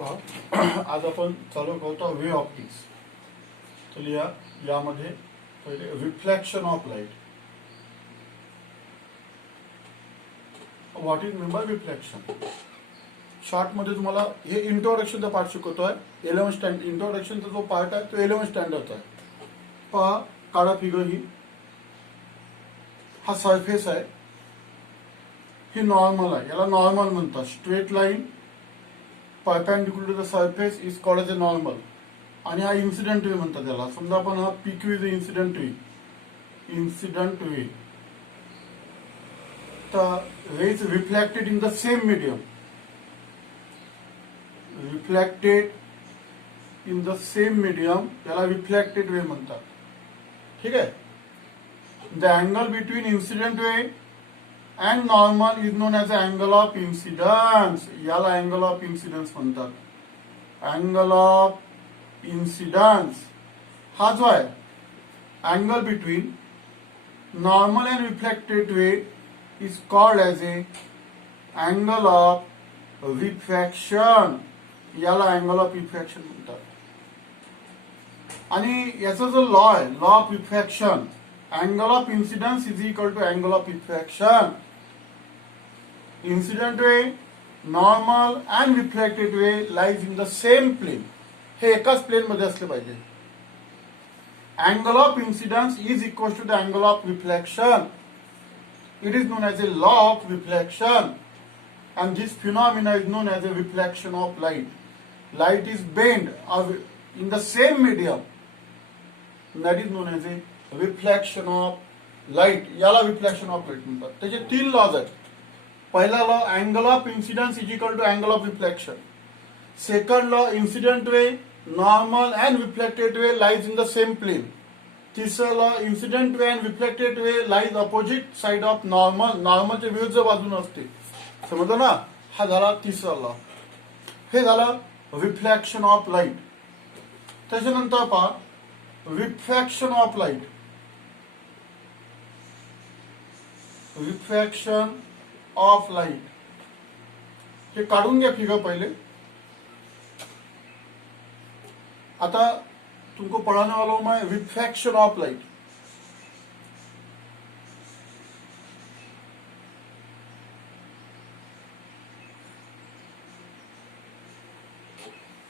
आज आपण चालू करतो वे ऑप्टिक्स. तर यामध्ये पहिले reflection of light. What is mean by reflection. Short मध्ये तुम्हाला हे इंट्रोडक्शनचा पार्ट शिकवतोय. 11 स्टँडर्ड इंट्रोडक्शनचा जो पार्ट आहे तो 11 स्टँडर्डचा आहे. पहा काळा फिगर ही हा सरफेस आहे. ही नॉर्मल आहे, याला नॉर्मल म्हणतात. Straight line perpendicular to the surface is called as a normal. आणि हा इन्सिडेंट वे म्हणतात त्याला. समजा आपण हा PQ is incident ray. Incident ray तर ray is reflected in the same medium. Reflected in the same medium याला रिफ्लेक्टेड वे म्हणतात. ठीक आहे. The angle between incident ray and normal is known as angle of incidence. याला angle of incidence म्हणतात. Angle of incidence हा जो आहे angle between normal and reflected ray is called as a angle of refraction. याला angle of refraction म्हणतात. आणि याचा जो लॉ आहे, law of refraction, angle of incidence is equal to angle of refraction. Incident ray, normal and reflected ray lies in the same plane. हे एकाच plane मध्ये असले पाहिजे. Angle of incidence is equal to the angle of reflection. It is known as a law of reflection. And this phenomena is known as a reflection of light. Light is bent in the same medium. That is known as a reflection of light. याला reflection of light म्हणतात. त्याचे 3 laws आहेत. पहिला law angle of incidence is equal to angle of reflection. Second law incident ray, normal and reflected ray lies in the same plane. तिसरा law incident ray and reflected ray lies opposite side of normal. नॉर्मलच्या विरुद्ध बाजूने असते. समजलं ना. हा झाला तिसरा लॉ. हे झालं रिफ्लॅक्शन ऑफ लाईट. त्याच्यानंतर पहा refraction of light. Refraction of light हे काढून घ्या फिगर पहिले. आता तुमको पढ़ाने वाला हूं मैं रिफ्रैक्शन ऑफ लाइट.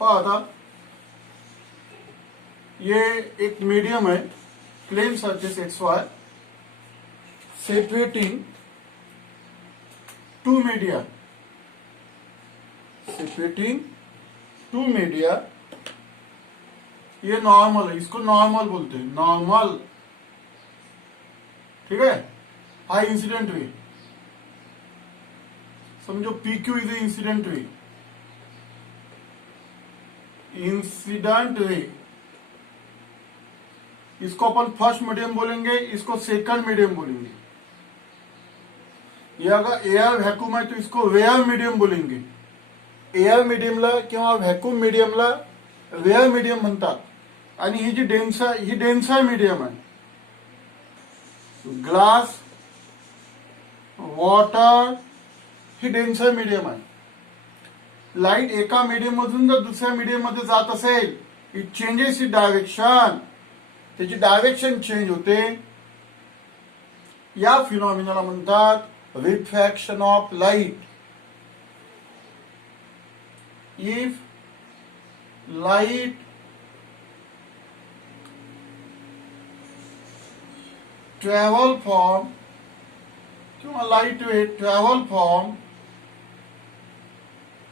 आता ये एक मीडियम है, plane surface XY separating two media. Separating two media. ये नॉर्मल है, इसको नॉर्मल बोलते हैं. नॉर्मल. ठीक है. हा इंसिडेंट वे. समझो PQ is incident ray. Incident ray इसको अपन फर्स्ट मीडियम बोलेंगे, इसको सेकंड मीडियम बोलेंगे. ये अगर एयर व्हॅक्यूम आहे तो इसको वेअर मीडियम बोलेंगे. एयर मीडियमला किंवा व्हॅक्यूम मीडियमला वेअर मीडियम म्हणतात. आणि ही जी डेन्सर मीडियम आहे. ग्लास, वॉटर ही डेन्सर मीडियम आहे. लाईट एका मीडियम मधून जर दुसऱ्या मीडियम मध्ये जात असेल, इट चेंजेस इट डायरेक्शन. त्याची डायरेक्शन चेंज होते. या फिनॉमिनाला म्हणतात refraction of light. If light travel from किंवा light wait travel from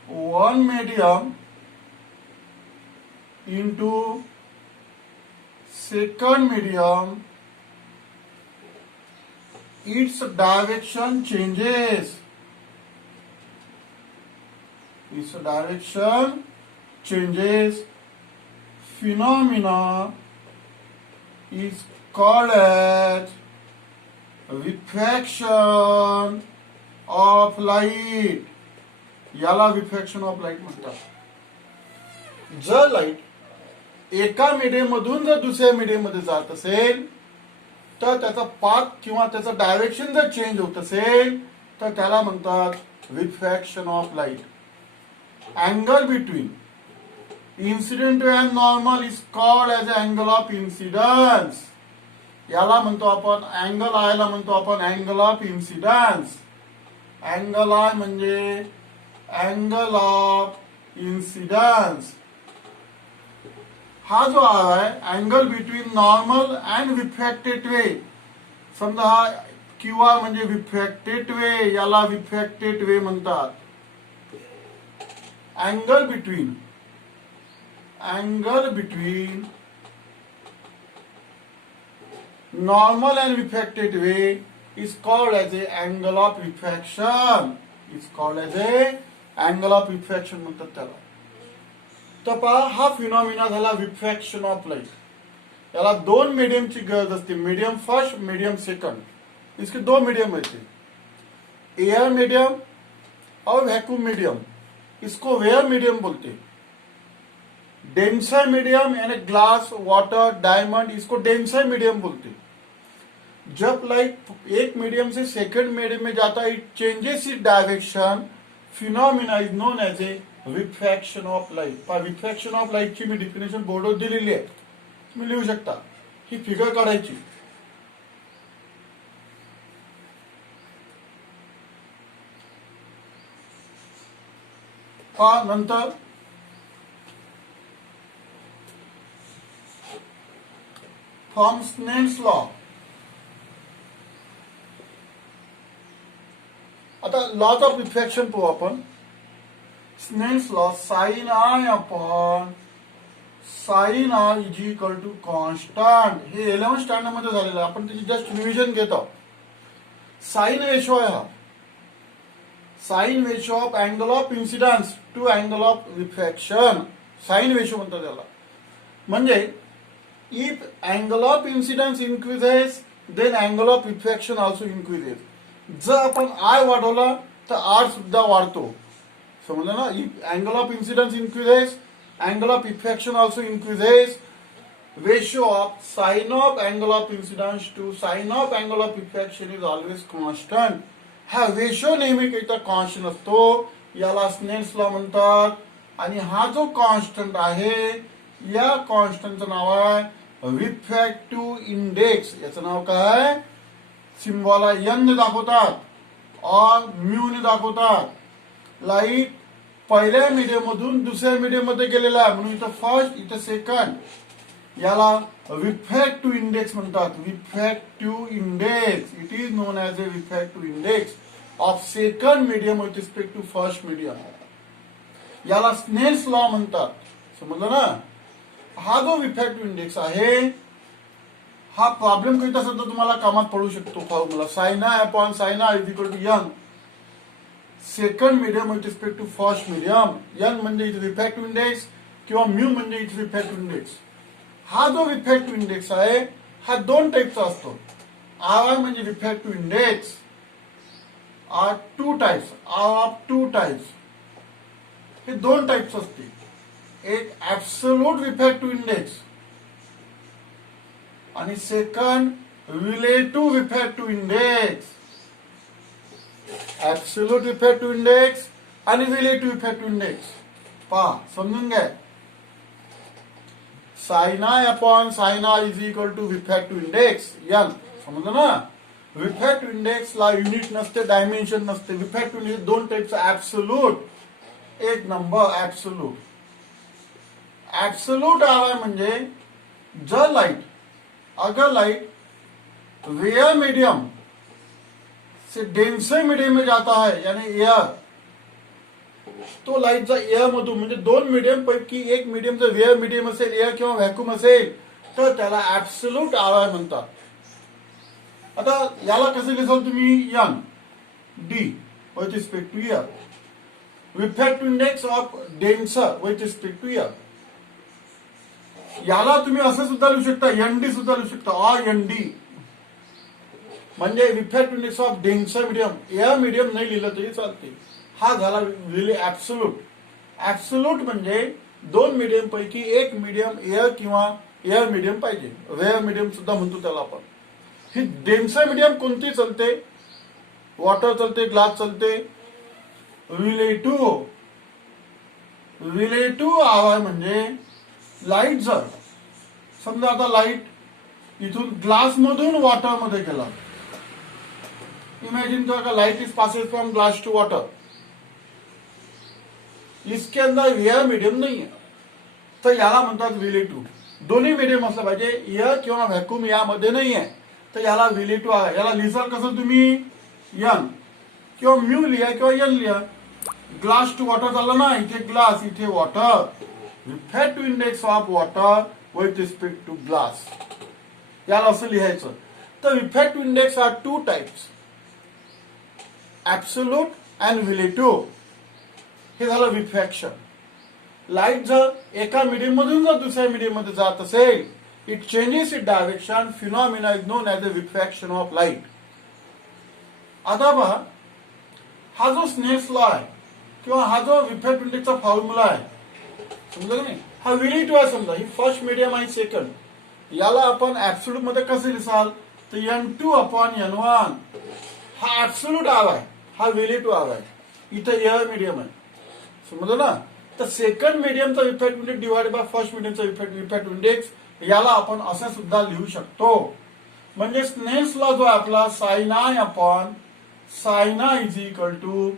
one medium into second medium, its direction changes. Its direction changes. Phenomena is called as refraction of light. याला refraction of light म्हणतात. जर light एका medium मधून जर दुसऱ्या medium मध्ये जात असेल तर त्याचा पाथ किंवा त्याचं डायरेक्शन जर चेंज होत असेल तर त्याला म्हणतात refraction of light. Angle between incident wave and normal is called as angle of incidence. याला म्हणतो आपण अँगल आयला म्हणतो आपण angle of incidence. Angle I म्हणजे अँगल ऑफ इन्सिडन्स. हा जो आहे angle between normal and refracted ray. समजा हा क्यूआर म्हणजे रिफ्रॅक्टेड वे, याला रिफ्रॅक्टेड वे म्हणतात. Angle between normal and refracted way is called as a angle of refraction. Is called as a angle of refraction म्हणतात त्याला. तर पहा हा फिनॉमिना झाला रिफ्रॅक्शन ऑफ लाईट. याला दोन मीडियमची गरज असते, मीडियम फर्स्ट, मीडियम सेकंड. इसके दो मीडियम रहते, एयर मीडियम और वैक्यूम मीडियम. इसको वेयर मीडियम बोलते. डेंसर मीडियम यानी ग्लास, वाटर, डायमंड, इसको डेंसर मीडियम बोलते. जब लाइट एक मीडियम से सेकंड मीडियम में जाता है, it changes it direction. Phenomena is known as A refraction of light. पहा रिफ्रॅक्शन ऑफ लाईटची मी डिफिनेशन बोर्डवर दिलेली आहे, तुम्ही लिहू शकता. ही फिगर काढायची. पहा नंतर फ्रॉम स्नेल्स लॉ. आता लॉज ऑफ रिफ्रॅक्शन पाहू आपण. Snell's law sine I upon sine I is equal to constant. हे 11th स्टँडर्ड मध्ये झालेलं आहे, आपण त्याची जस्ट रिव्हिजन घेत आहोत. साइन रेशो आहे हा. Sine ratio of angle of incidence to angle of refraction. Sine ratio म्हणतात त्याला. म्हणजे if angle of incidence increases then angle of refraction also increases. जर आपण I वाढवला तर R सुद्धा वाढतो. समजलं ना. if angle of incidence increases angle of refraction also increases. Ratio of sine of angle of incidence to sine of angle of refraction is always constant. हा ratio नेहमी काही कॉन्स्टंट असतो, याला स्नेल्स लॉ म्हणतात. आणि हा जो कॉन्स्टंट आहे, या कॉन्स्टंटचं नाव आहे रिफ्रॅक्टिव्ह इंडेक्स. याचं नाव काय? सिम्बॉल एन ने दाखवतात और म्यू ने दाखवतात. लाईट पहिल्या मीडियम मधून दुसऱ्या मीडियम मध्ये गेलेला आहे, म्हणून इथं फर्स्ट, इथं सेकंड. याला रिफ्रॅक्टिव्ह इंडेक्स म्हणतात. Refractive index. It is known as a refractive index of second medium with respect to first medium. याला स्नेल्स लॉ म्हणतात. समजलं ना. हा जो रिफ्रॅक्टिव्ह इंडेक्स आहे, हा प्रॉब्लेम करीत असेल तर तुम्हाला कामात पडू शकतो. Formula sine I upon sine I is equal to n second medium with respect to first medium. N म्हणजे इज रिफ्रॅक्टिव्ह इंडेक्स किंवा म्यू म्हणजे इज रिफ्रॅक्टिव्ह इंडेक्स. हा जो रिफ्रॅक्टिव्ह इंडेक्स आहे, हा दोन टाईपचा असतो. आर म्हणजे refractive index. Are two types. Are of two types. हे दोन टाइप्स असते. एक ऍब्सोल्यूट रिफ्रॅक्टिव्ह इंडेक्स आणि second relative refractive index. Absolute refractive index आणि रिलेटिव्ह रिफ्रॅक्टिव्ह इंडेक्स. पहा समजून घ्या. Sine I upon sine I is equal to refractive index N. समजलं ना. रिफ्रॅक्टिव्ह इंडेक्सला युनिट नसते, डायमेन्शन नसते. रिफ्रॅक्टिव्ह इंडेक्स दोन टाइपचा, ऍब्सोल्यूट, एक नंबर ऍब्सोल्यूट. एब्सोल्यूट आर म्हणजे जर लाइट, अगर लाइट रेयर मीडियम से डेंसर मीडियम में जाता है यानी एयर, तो लाईटचा एयर मधून म्हणजे दोन मीडियम पैकी एक मीडियम जर रेयर मीडियम असेल, एयर किंवा व्हॅक्यूम असेल, तर त्याला ऍब्सोल्यूट आर म्हणतात. आता याला कसं लिहाल तुम्ही? N D with respect to air. Refractive index of denser with respect to air. याला तुम्ही असं सुद्धा लिहू शकता, एन डी सुद्धा लिहू शकता. ऑर एन डी म्हणजे refractive index of denser medium. Air medium नाही लिहिलं तरी चालते. हा झाला रिले ऍब्सोल्यूट. ऍब्सोल्यूट म्हणजे दोन मीडियम पैकी एक मीडियम एयर किंवा एयर मीडियम पाहिजे. रेअर मीडियम सुद्धा म्हणतो त्याला आपण. ही डेंसर मीडियम कोणती चालते? वॉटर चालते, ग्लास चालते. रिलेटिव्ह आवाज म्हणजे लाईट जर समजा आता लाईट इथून ग्लास मधून वॉटर मध्ये गेला. इमेजिन करो light is passes from glass to water. इसके अंदर एयर मीडियम नहीं है, तर याला म्हणतात रिलेटिव्ह. दोन्ही मीडियम असलं पाहिजे, एयर किंवा व्हॅक्यूम यामध्ये नाही आहे, तर याला रिलेटिव्ह आहे. याला लिहिसाल कसं तुम्ही, यन किंवा म्यू लिहा किंवा यन लिहा. ग्लास टू वॉटर झालं ना, इथे ग्लास इथे water. Refractive index of water with respect to glass, याला असं लिहायचं. तर refractive index are two types, absolute and relative. हे झालं रिफ्रॅक्शन. लाईट जर एका मीडियम मधून जर दुसऱ्या मीडियम मध्ये जात असेल, it changes it direction. Phenomena is known as a refraction of light. आता पहा, हा जो स्नेल्स लॉ आहे किंवा हा जो रिफ्रॅक्टिव्ह इंडेक्सचा फॉर्म्युला आहे, समजा नाही, हा रिलेटिव्ह आहे. समजा ही फर्स्ट मीडियम आहे, सेकंड. याला आपण ऍब्सोल्यूट मध्ये कसे लिहाल, तर N2 अपॉन N1. हा ऍब्सोल्यूट आव आहे, हा रिलेटिव्ह आव आहे. इथं एअर मीडियम आहे, समजलं ना. तर सेकंड मीडियमचा refractive index divide by first मीडियमचा रिफ्रॅक्टिव्ह इंडेक्स, याला आपण असं सुद्धा लिहू शकतो. म्हणजे स्नेल्स लॉ जो आहे आपला, sine I upon sine I is equal to,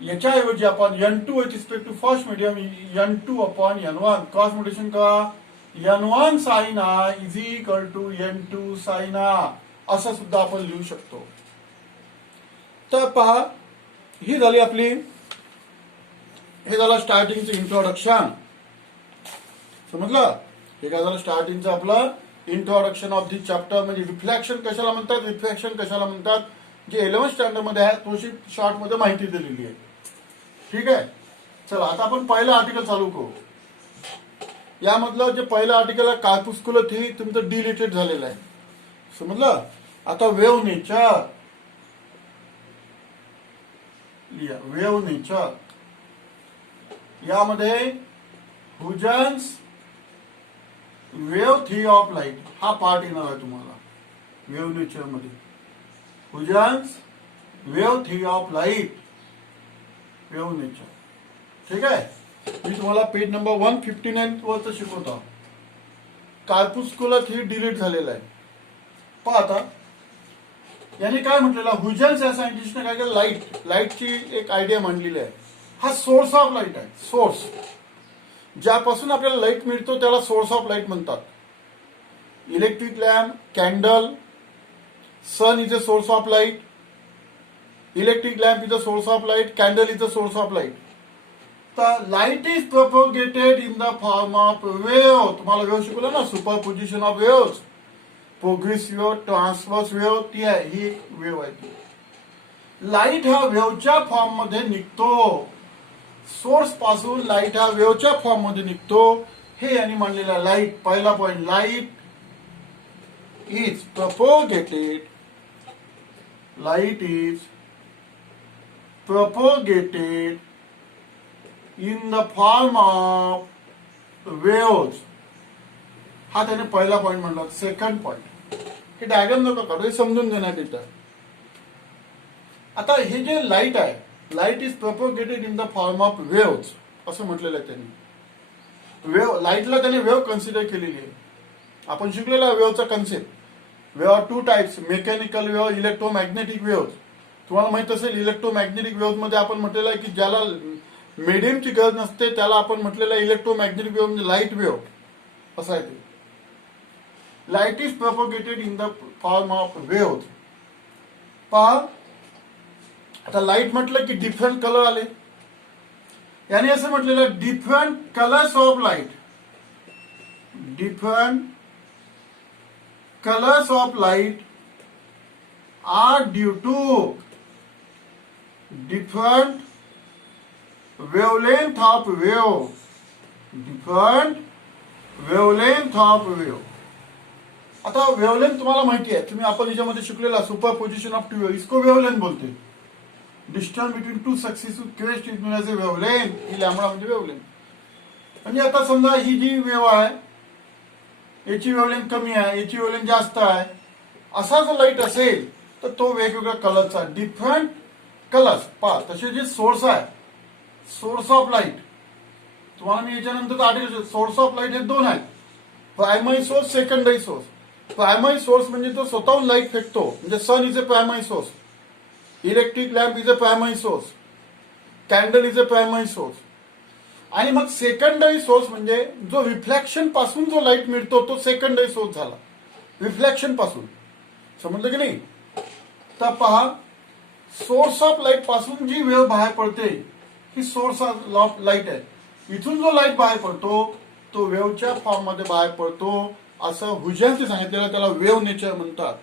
याच्याऐवजी आपण N2 with respect to first medium N2 upon N1 cross mutation करा. N1 sine I is equal to N2 sine I, असं सुद्धा आपण लिहू शकतो. तर पहा, ही झाली आपली, हे झालं स्टार्टिंगचं इंट्रोडक्शन. समजलं, हे काय झालं स्टार्टिंगचं आपलं इंट्रोडक्शन ऑफ दिस चॅप्टर. म्हणजे रिफ्लेक्शन कशाला म्हणतात, रिफ्रॅक्शन कशाला म्हणतात, जे 11th स्टँडर्ड मध्ये आहे, थोडीशी शॉर्ट मध्ये माहिती दिलेली आहे. ठीक आहे. चला आता आपण पहिलं आर्टिकल चालू करू. यामधलं जे पहिलं आर्टिकल आहे, कार्पुस्कुलर थेरी, तुमचं डिलिटेड झालेलं आहे. समजलं. आता वेव्ह नेचर लिहा. वेव्ह नेचर यामध्ये Huygens wave theory of light हा पार्ट येणार आहे तुम्हाला. वेव्ह नेचर मध्ये Huygens wave theory of light, wave nature. ठीक आहे. मी तुम्हाला पेज नंबर 159 वरच शिकवतो. कार्पुस्कुलर थेरी डिलीट झालेला आहे. पहा आता याने काय म्हटलेलं, हुजन्स या सायंटिस्टने काय केलं, लाईटची एक आयडिया मांडलेली आहे. हा सोर्स ऑफ लाईट आहे. सोर्स ज्यापासून आपल्याला लाईट मिळतो त्याला सोर्स ऑफ लाईट म्हणतात. Electric lamp, candle, sun is a source of light. Electric lamp is a source of light, candle is a source of light. तर light is propagated in the form of wave. तुम्हाला wave शिकवलं ना, superposition of wave, progressive wave, transverse wave, ती आहे ही wave आहे. Light हा वेव्हच्या form मध्ये निघतो. सोर्स पासून लाईट हा वेव्हच्या फॉर्म मध्ये निघतो. हे यांनी मांडलेला लाईट. पहिला point, light is propagated, light is propagated in the form of waves. हा त्याने पहिला पॉइंट म्हणला. सेकंड पॉइंट, हे डायग्राम नका काढू, हे समजून घेण्यात येतं. आता हे जे लाईट आहे, light is propagated in the form of waves असं म्हटलेलं आहे त्यांनी. वेव्ह, लाईटला त्याने वेव्ह कन्सिडर केलेली आहे. आपण शिकलेला वेव्हचा concept. Wave are two types, mechanical wave, electromagnetic wave. तुम्हाला माहित असेल इलेक्ट्रोमॅग्नेटिक वेव्ह मध्ये आपण म्हटलेलं आहे की ज्याला मीडियमची गरज नसते त्याला आपण म्हटलेलं आहे इलेक्ट्रोमॅग्नेटिक वेव्ह म्हणजे लाईट वेव्ह असं आहे ते. Light is propagated in the form of wave. पहा आता लाईट म्हटलं की डिफरंट कलर आले. याने असं म्हटलेलं different colours of light, different colours of light are due to different wavelength of wave, different wavelength of wave. आता वेवलेंथ तुम्हाला माहिती आहे, तुम्ही आपण याच्यामध्ये शिकलेला सुपरपोजिशन ऑफ टू वेव, इसको वेवलेंथ बोलते. Distance between two successive crest is known as a wavelength. ही लॅम्बडा म्हणजे वेवलेंथ. म्हणजे आता समजा ही जी वेव आहे याची वेवलेंथ कमी आहे, याची वेवलेंथ जास्त आहे. असा जर लाईट असेल तर तो वेगवेगळ्या कलरचा, डिफरंट कलर्स. पहा तसे जे सोर्स आहे, सोर्स ऑफ लाईट, तुम्हाला मी याच्यानंतर आठवलं सोर्स ऑफ लाईट हे दोन आहेत, primary source, secondary source. Primary source म्हणजे तो स्वतःहून लाईट फेकतो, म्हणजे sun is a primary source, electric lamp is a primary source, candle is a primary source. आणि मग सेकंडरी सोर्स म्हणजे जो रिफ्लेक्शन पासून जो लाईट मिळतो तो सेकंडरी सोर्स झाला, रिफ्लेक्शन पासून. समजलं की नाही? तर पहा, सोर्स ऑफ लाईट पासून जी वेव्ह बाहेर पडते ही सोर्स ऑफ लाईट आहे. इथून जो लाईट बाहेर पडतो तो वेव्हच्या फॉर्म मध्ये बाहेर पडतो, असं हुजेनने सांगितलेलं, त्याला वेव्ह नेचर म्हणतात.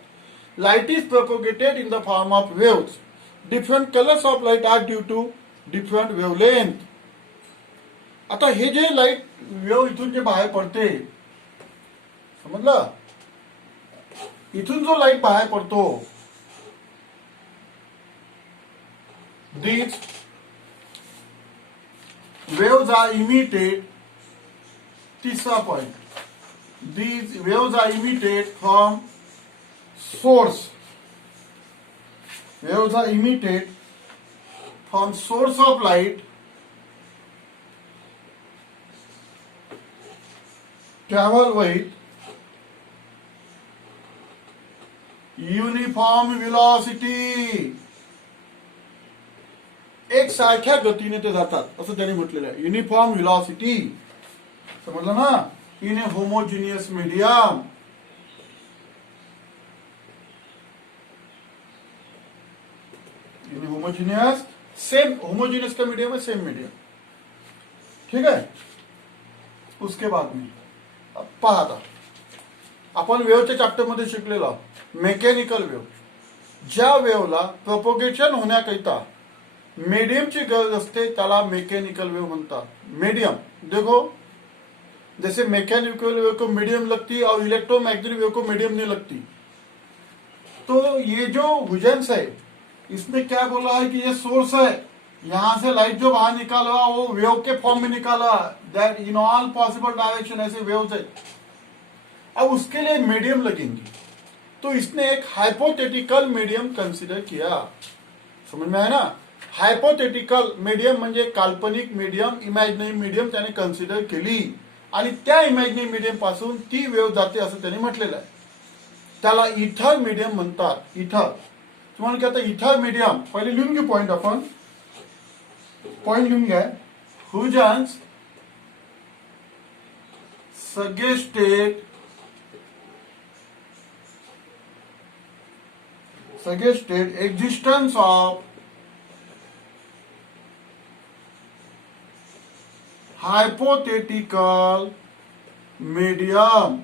Light is propagated in the form of waves. Different colours of light are due to different wavelength. आता हे जे लाईट वेव्ह इथून जे बाहेर पडते, समजलं, इथून जो लाईट बाहेर पडतो, these waves are emitted, तिसरा point, these waves are emitted from source. Waves are emitted from source of light, travel with uniform velocity. एक सारख्या गतीने ते जातात असं त्यांनी म्हटलेलं आहे. युनिफॉर्म व्हेलॉसिटी, समजलं ना? In A homogeneous medium. In homogeneous, same homogeneous का मीडियम है, सेम मीडियम. ठीक है. उसके बाद में अब पहा, आता आपण वेव्हच्या चॅप्टर मध्ये शिकलेलो मेकॅनिकल वेव्ह. ज्या वेव्हला प्रोपोगेशन होण्याकरिता मीडियमची गरज असते त्याला मेकॅनिकल वेव म्हणतात. मीडियम देखो, जैसे मैकेनिकल वेव को मीडियम लगती और इलेक्ट्रोमैग्नेटिक वेव को मीडियम नहीं लगती. तो ये जो हुजेन्स है इसमें क्या बोला है कि ये सोर्स है, यहां से लाइट जो बाहर निकाला वो वेव के फॉर्म में निकाला, that in all possible direction ऐसे वेव्स है. अब उसके लिए मीडियम लगेंगे, तो इसने एक हाइपोथेटिकल मीडियम कंसिडर किया. समझ में आया ना? हायपोथेटिकल मीडियम म्हणजे काल्पनिक मीडियम, इमॅजिनरी मीडियम त्याने कन्सिडर केली आणि त्या इमॅजिनरी मीडियम पासून ती वेव्ह जाते असं त्याने म्हटलेलं आहे. त्याला इथर मीडियम म्हणतात. इथर, तुम्हाला काय, आता इथर मीडियम पहिले लिहून घेऊ पॉइंट. आपण पॉइंट लिहून घ्या. हुजेन्स suggested existence of hypothetical medium.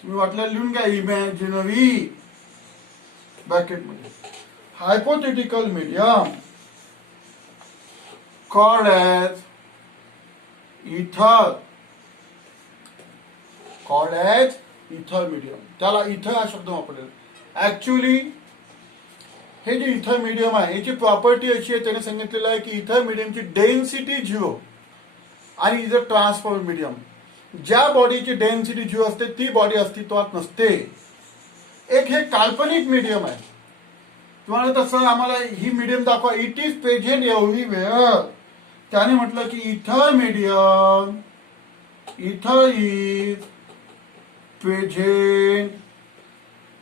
तुम्ही वाटलं लिहून घ्या, इमॅजिनरी ब्रॅकेट मध्ये. हायपोथेटिकल मीडियम कॉल्ड एज इथर, कॉल्ड एज इथर मीडियम. त्याला इथर हा शब्द वापरलेला. ऍक्च्युअली हे जे इथर मीडियम आहे याची प्रॉपर्टी अशी आहे, त्याने सांगितलेलं आहे की इथर मीडियमची डेन्सिटी 0 आणि इज अ ट्रान्सफॉर्म मीडियम. ज्या बॉडीची डेन्सिटी 0 असते ती बॉडी अस्तित्वात नसते. एक हे काल्पनिक मीडियम आहे. तुम्हाला तसं आम्हाला ही मीडियम दाखवा, इट इज प्रेझेंट एव्हरीवेअर. त्याने म्हटलं की इथर मीडियम, इथर इज प्रेझेंट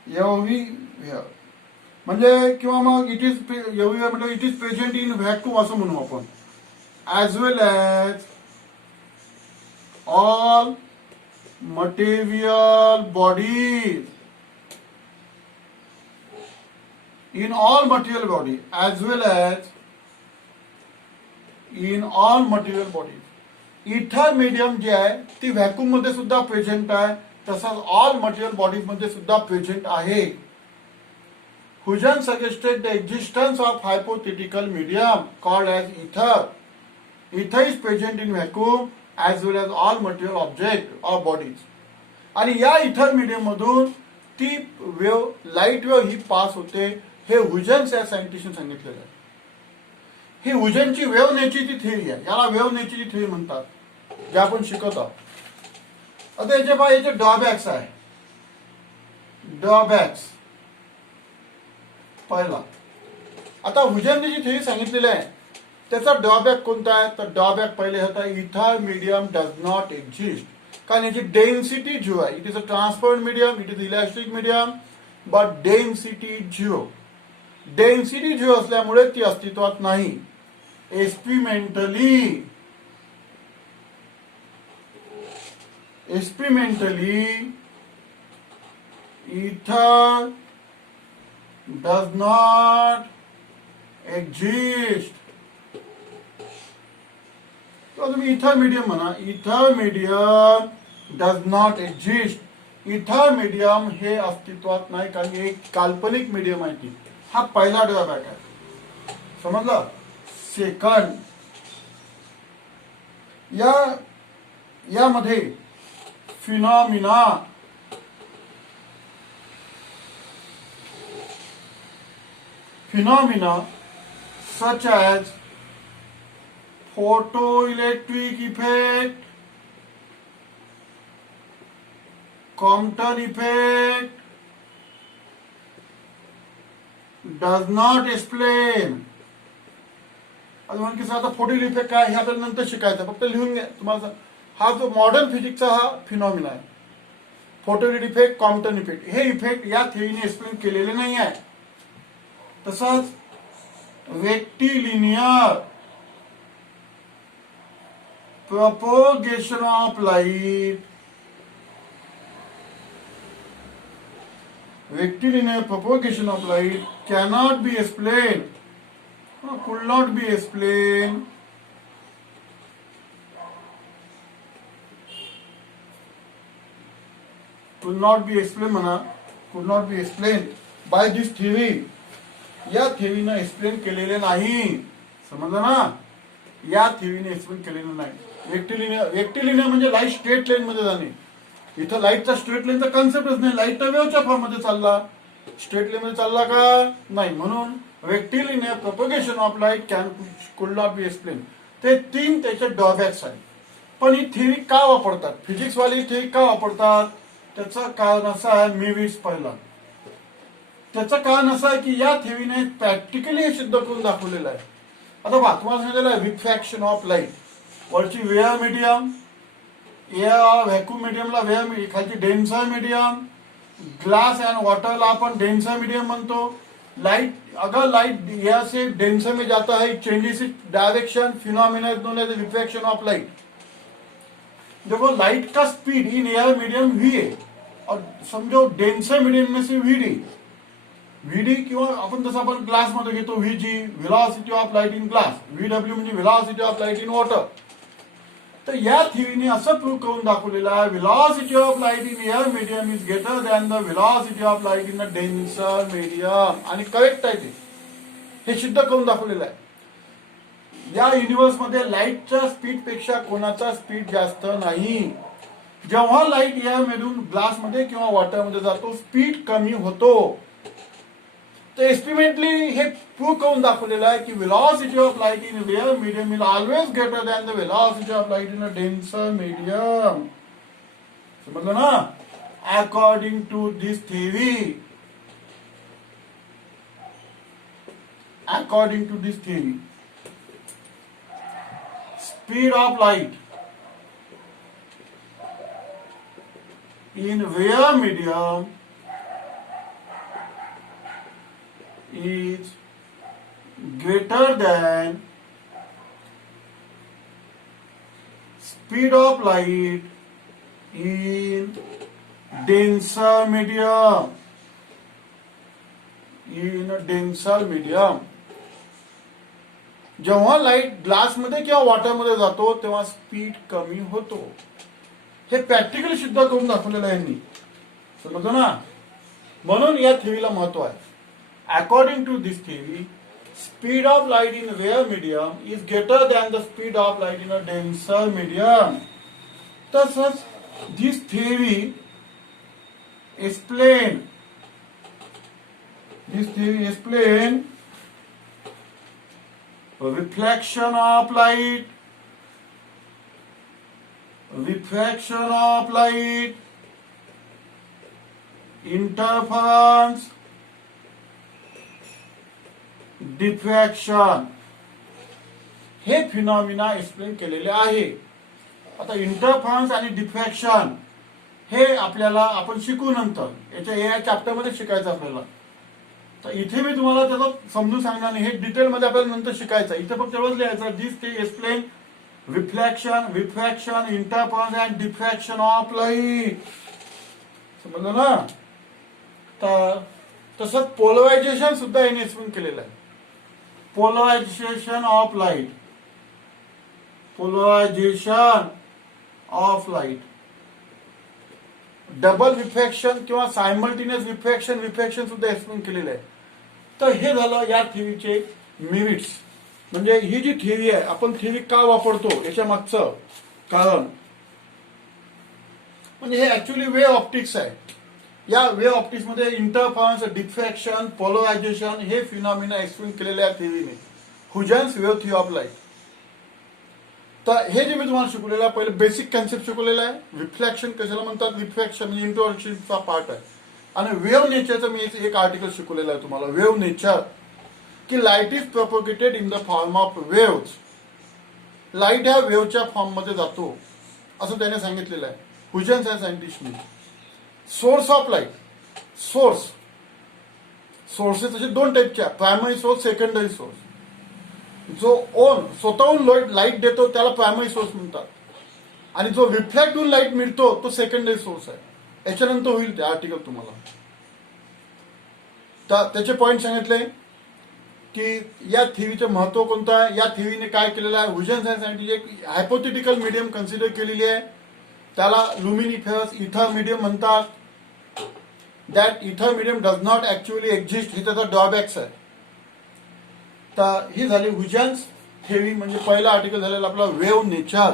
एव्हरीवेअर. म्हणजे किंवा मग इट इज एव्हरीवेअर म्हणजे it is present in vacuum असं म्हणू आपण. As well as all material bodies, in all material bodies, as well as in all material bodies. इथर मीडियम जे आहे ती व्हॅक्यूम मध्ये सुद्धा प्रेझेंट आहे, तसंच ऑल मटेरियल बॉडीज मध्ये सुद्धा प्रेझेंट आहे. Huygens suggested the existence of hypothetical medium called as ether. Ether is present in vacuum as well as all material object or bodies. आणि या इथर मीडियम मधून ती वेव्ह, लाईट वेव्ह ही pass होते. हे हुजेन्स या सायंटिस्टने सांगितलेलं आहे. ही हुजेनची वेव्ह नेचरची थिअरी आहे. याला वेव्ह नेचरची थिअरी म्हणतात, जे आपण शिकत आहोत. आता याचे पहा, याचे ड्रॉबॅक्स आहे. ड्रॉबॅक्स पहिला, आता हुजेनने जी थिअरी सांगितलेली आहे त्याचा ड्रॉबॅक कोणता आहे? तर ड्रॉबॅक पहिले होता इथर मीडियम डज नॉट एक्झिस्ट. कारण याची डेन्सिटी झिरो आहे. It is a transparent medium, it is elastic medium, but density zero. Density zero असल्यामुळे ती अस्तित्वात नाही. Experimentally ether does not exist. तो तुम्ही इथर मीडियम म्हणा. इथर मीडियम डज नॉट एक्झिस्ट. इथर मीडियम हे अस्तित्वात नाही, कारण एक काल्पनिक मीडियम आहे ती. हा पहिला ड्रॉबॅक आहे. समजलं? सेकंड, यामध्ये phenomena such as photoelectric effect, Compton effect does not explain. म्हणून आता फोटो इफेक्ट काय हे आपल्याला नंतर शिकायचं, फक्त लिहून घ्या. तुम्हाला हा जो मॉडर्न फिजिक्सचा हा फिनॉमिना आहे. फोटो इफेक्ट, कॉम्प्टन इफेक्ट, हे इफेक्ट या थेअरीने एक्सप्लेन केलेले नाही आहे. तसंच rectilinear propagation of light, rectilinear propagation of light cannot be explained, could not be explained could not be explained by this theory. या थेअरीनं एक्सप्लेन केलेले नाही. समजलं ना? या थेअरीने एक्सप्लेन केलेलं नाही. रेक्टिलिनियर म्हणजे लाईट स्ट्रेट लाईन मध्ये जाणे. इथं लाईटचा स्ट्रेट लाईनचा कन्सेप्टच नाही. लाईट तर वेव्हच्या फॉर्म मध्ये चालला, स्ट्रेट लाईन मध्ये चालला का? नाही. म्हणून रेक्टिलिनियर प्रोपगेशन ऑफ लाईट कुड नॉट बी एक्सप्लेन. ते तीन त्याचे ड्रॉबॅक्स आहेत. पण ही थेअरी का वापरतात? फिजिक्स वाली थेअरी का वापरतात? त्याचं कारण असं आहे, मी वीस पहिला. त्याचं कारण असं आहे की या थेअरीने प्रॅक्टिकली हे सिद्ध करून दाखवलेलं आहे. आता पहा, तुम्हाला सांगितलेलं आहे रिफ्रॅक्शन ऑफ लाईट. वरची वेअर मीडियम, एअर व्हॅक्यूम मीडियमला वेअर, खालची डेन्सर मीडियम, ग्लास अँड वॉटरला आपण डेन्सर मीडियम म्हणतो. लाइट, अगर लाइट एयर से डेंसर में जाता है, changes it direction, phenomena is known as refraction of light. देखो लाइट का speed in air medium v है, और समझो डेंसर मीडियम में से vd किंवा आपण जसं आपण ग्लास मध्ये घेतो vg, velocity of light in glass, vw म्हणजे velocity of light in water. तर या थ्योरीने असं प्रूव्ह करून दाखवलेलं आहे, velocity of light in air medium is greater than the velocity of light in the denser medium. आणि करेक्ट आहे ते, हे सिद्ध करून दाखवलेलं आहे. या युनिव्हर्स मध्ये लाईटच्या स्पीड पेक्षा कोणाचा स्पीड जास्त नाही. जेव्हा लाईट एअर मधून ग्लास मध्ये किंवा वॉटर मध्ये जातो, स्पीड कमी होतो. तर एक्सपेरिमेंटली हे प्रूव्ह करून दाखवलेलं आहे की velocity of light in air medium is always greater than the velocity of light in a denser medium. समजलं ना? According to this theory, speed of light in rare medium is greater than speed of light in denser medium. जेव्हा light glass मध्ये किंवा water मध्ये जातो तेव्हा speed कमी होतो. हे प्रॅक्टिकली सिद्ध करून दाखवलेलं आहे यांनी. समजलं ना? म्हणून या थेअरीला महत्व आहे. According to this theory, speed of light in rare medium is greater than the speed of light in a denser medium. तसंच this theory explain reflection of light, interference, diffraction. हे फिनॉमिना एक्सप्लेन केलेले आहे. आता interference आणि diffraction हे आपल्याला आपण शिकू नंतर, या चॅप्टर मध्ये शिकायचं आपल्याला. तर इथे मी तुम्हाला त्याचं समजून सांगणार नाही, हे डिटेलमध्ये आपल्याला नंतर शिकायचं. इथे फक्त एवढंच लिहायचं, दिस ते explain reflection, refraction, interference and diffraction of light. समजलं ना? तर तसंच पोलरायझेशन सुद्धा याने एक्सप्लेन केलेलं आहे. Polarisation of light, polarisation of light, double refraction किंवा सायमल्टेनियस रिफ्रॅक्शन, रिफ्रॅक्शन सुद्धा एक्सप्लेन केलेलं आहे. तर हे झालं या थिअरीचे मेरिट्स. म्हणजे ही जी थिअरी आहे, आपण थिअरी का वापरतो याच्या मागचं कारण, म्हणजे हे ऍक्च्युअली वेव्ह ऑप्टिक्स आहे. या वेव्ह ऑप्टिक्स मध्ये इंटरफरन्स, डिफ्रॅक्शन, पोलरायझेशन हे फिनॉमिना एक्सप्लेन केलेले आहे थिअरीने, हुजन्स वेव्ह थिअरी ऑफ लाईट. तर हे जे मी तुम्हाला शिकवलेलं आहे, पहिले बेसिक कन्सेप्ट शिकवलेला आहे. रिफ्लेक्शन कशाला म्हणतात, रिफ्लेक्शन म्हणजे इंट्रोडक्शनचा पार्ट आहे. आणि वेव्ह नेचरचं मी एक आर्टिकल शिकवलेलं आहे तुम्हाला, वेव्ह नेचर, की light is propagated in the form of waves. Light ह्या वेव्हच्या फॉर्म मध्ये जातो असं त्याने सांगितलेलं आहे, हुजन्स या सायंटिस्टने. सोर्स ऑफ लाईट, सोर्सेस असे दोन टाईपचे, प्रायमरी सोर्स, सेकंडरी सोर्स. जो स्वतःहून लाईट देतो त्याला प्रायमरी सोर्स म्हणतात, आणि जो रिफ्लेक्ट होऊन लाईट मिळतो तो सेकंडरी सोर्स आहे. याच्यानंतर होईल ते आर्टिकल तुम्हाला. तर त्याचे पॉइंट सांगितले की या थिअरीचं महत्व कोणतं आहे, या थिअरीने काय केलेलं आहे. हुजन्स अँड सायंटिस्ट एक हायपोथेटिकल मीडियम कन्सिडर केलेली आहे, त्याला लुमिनिफेरस इथर मीडियम म्हणतात. दॅट इथर medium does not actually exist, हे त्याचा ड्रॉबॅक्स आहे. तर ही झाली हुजन्स थिअरी, म्हणजे पहिला आर्टिकल झालेला आपला वेव्ह नेचर.